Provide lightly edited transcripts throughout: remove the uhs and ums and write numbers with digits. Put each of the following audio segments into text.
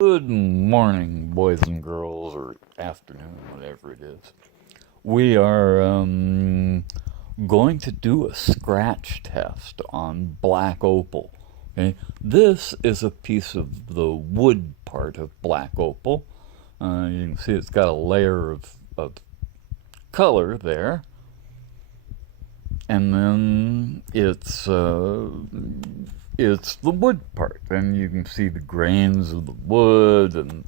Good morning, boys and girls, or afternoon, whatever it is. We are going to do a scratch test on black opal. Okay, this is a piece of the wood part of black opal. You can see it's got a layer of color there, and then it's the wood part, and you can see the grains of the wood and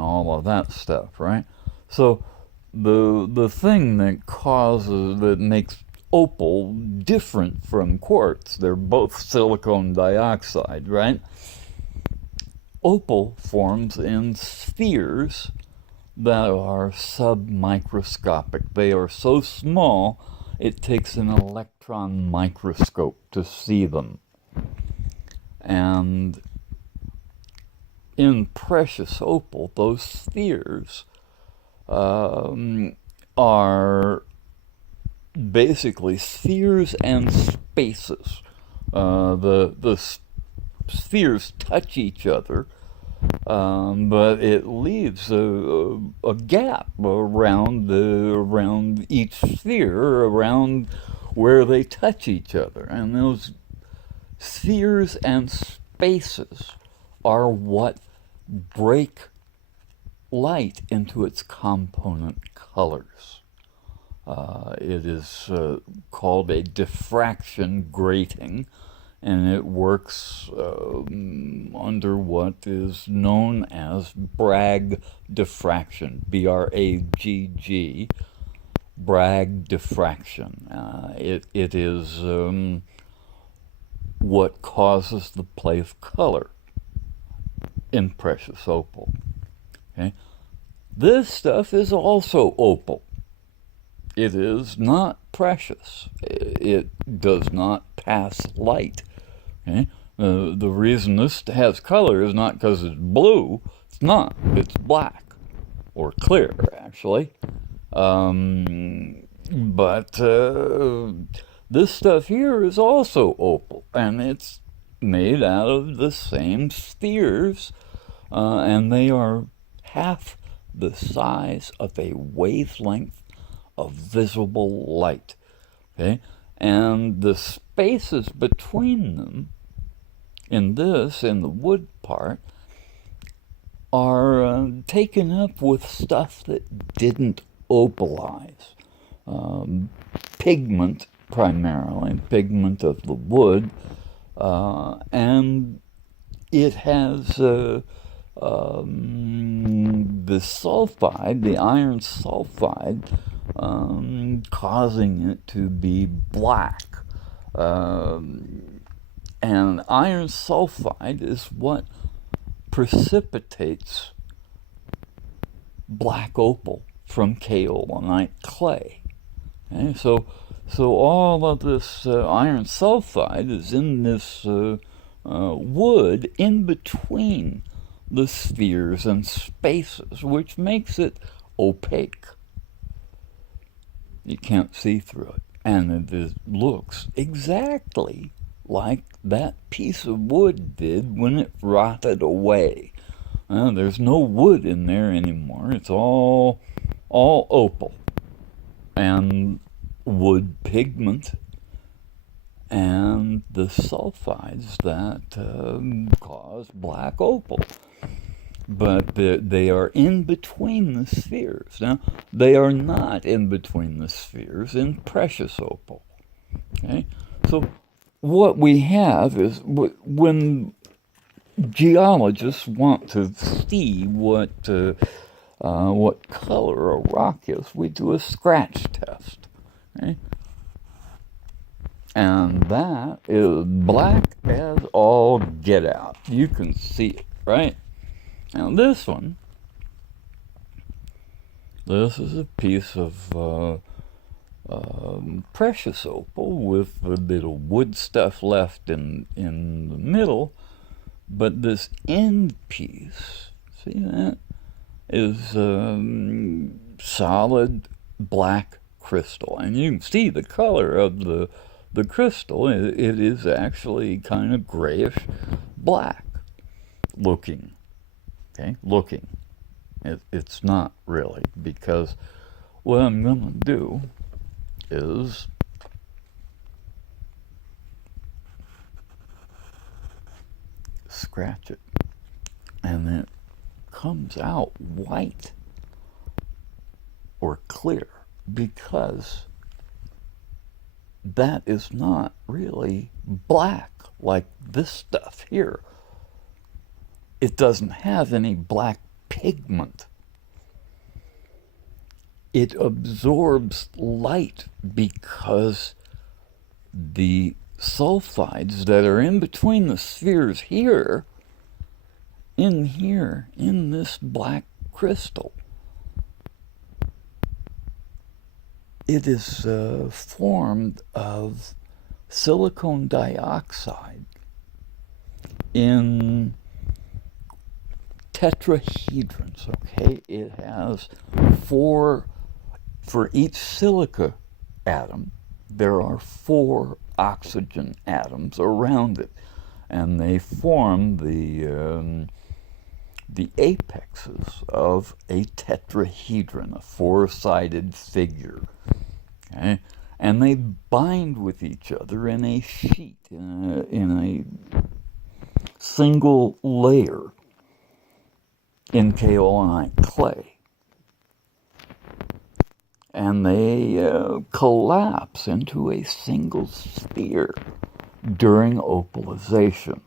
all of that stuff, right? So the thing that makes opal different from quartz, they're both silicon dioxide, right? Opal forms in spheres that are submicroscopic. They are so small it takes an electron microscope to see them. And in precious opal, those spheres are basically spheres and spaces. The spheres touch each other, but it leaves a gap around each sphere, around where they touch each other, and those spheres and spaces are what break light into its component colors. It is called a diffraction grating, and it works under what is known as Bragg diffraction, Bragg, Bragg diffraction. It is what causes the play of color in precious opal. Okay? This stuff is also opal. It is not precious. It does not pass light. Okay? The reason this has color is not because it's blue. It's not. It's black or clear, actually. But this stuff here is also opal, and it's made out of the same spheres, and they are half the size of a wavelength of visible light. Okay? And the spaces between them in the wood part, are taken up with stuff that didn't opalize. Pigment, primarily, pigment of the wood, and it has the sulfide, the iron sulfide, causing it to be black. And iron sulfide is what precipitates black opal from kaolinite clay. Okay? So all of this iron sulfide is in this wood in between the spheres and spaces, which makes it opaque. You can't see through it. And it looks exactly like that piece of wood did when it rotted away. There's no wood in there anymore. It's all opal and wood pigment and the sulfides that cause black opal. But they are in between the spheres. Now, they are not in between the spheres in precious opal. Okay? So what we have is when geologists want to see what color a rock is, we do a scratch test. Okay? And that is black as all get out. You can see it, right? Now this is a piece of precious opal with a little wood stuff left in the middle, but this end piece, see that, is solid black crystal, and you can see the color of the crystal. It is actually kind of grayish black looking. Okay, looking. It's not really, because what I'm going to do is scratch it, and it comes out white or clear, because that is not really black like this stuff here. It doesn't have any black pigment. It absorbs light because the sulfides that are in between the spheres here, in this black crystal, it is formed of silicon dioxide in tetrahedrons. Okay, it has for each silica atom, there are 4 oxygen atoms around it, and they form the apexes of a tetrahedron, a 4-sided figure. Okay? And they bind with each other in a sheet, in a single layer in kaolinite clay. And they collapse into a single sphere during opalization.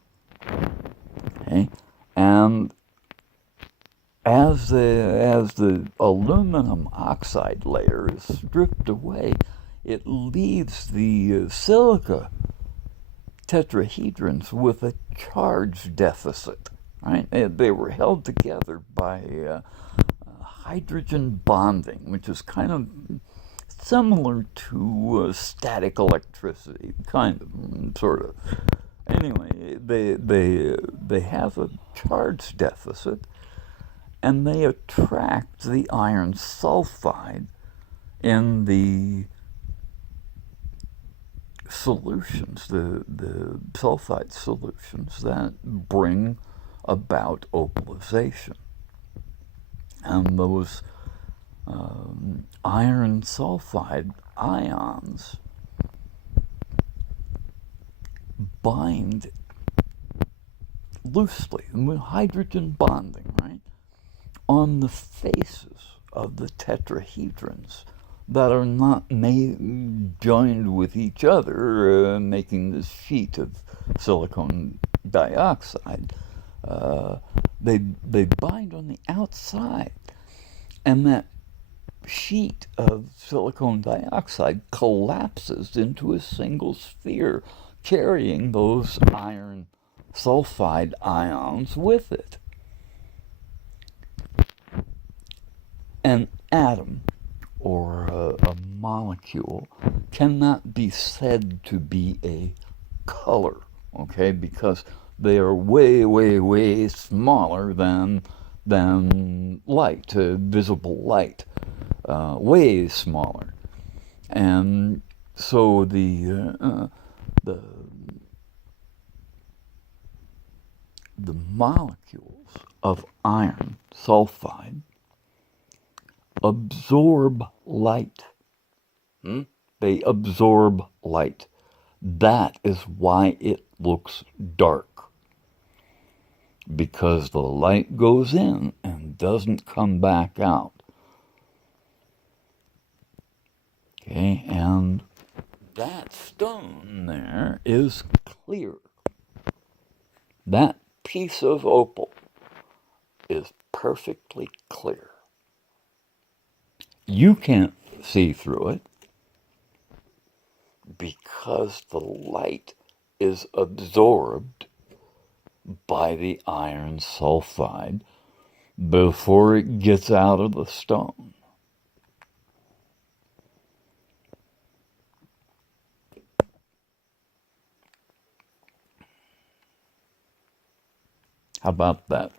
Okay? And as the aluminum oxide layer is stripped away, it leaves the silica tetrahedrons with a charge deficit. Right? They were held together by hydrogen bonding, which is kind of similar to static electricity, kind of, sort of. Anyway, they have a charge deficit, and they attract the iron sulfide in the solutions, the sulfide solutions that bring about opalization. And those iron sulfide ions bind loosely, with hydrogen bonding, right, on the faces of the tetrahedrons that are not joined with each other, making this sheet of silicon dioxide. They bind on the outside, and that sheet of silicon dioxide collapses into a single sphere, carrying those iron sulfide ions with it. An atom, or a molecule, cannot be said to be a color, okay, because they are way, way, way smaller than light, visible light, way smaller. And so the molecules of iron sulfide absorb light. They absorb light. That is why it looks dark, because the light goes in and doesn't come back out. Okay, and that stone there is clear. That piece of opal is perfectly clear. You can't see through it because the light is absorbed by the iron sulfide before it gets out of the stone. How about that?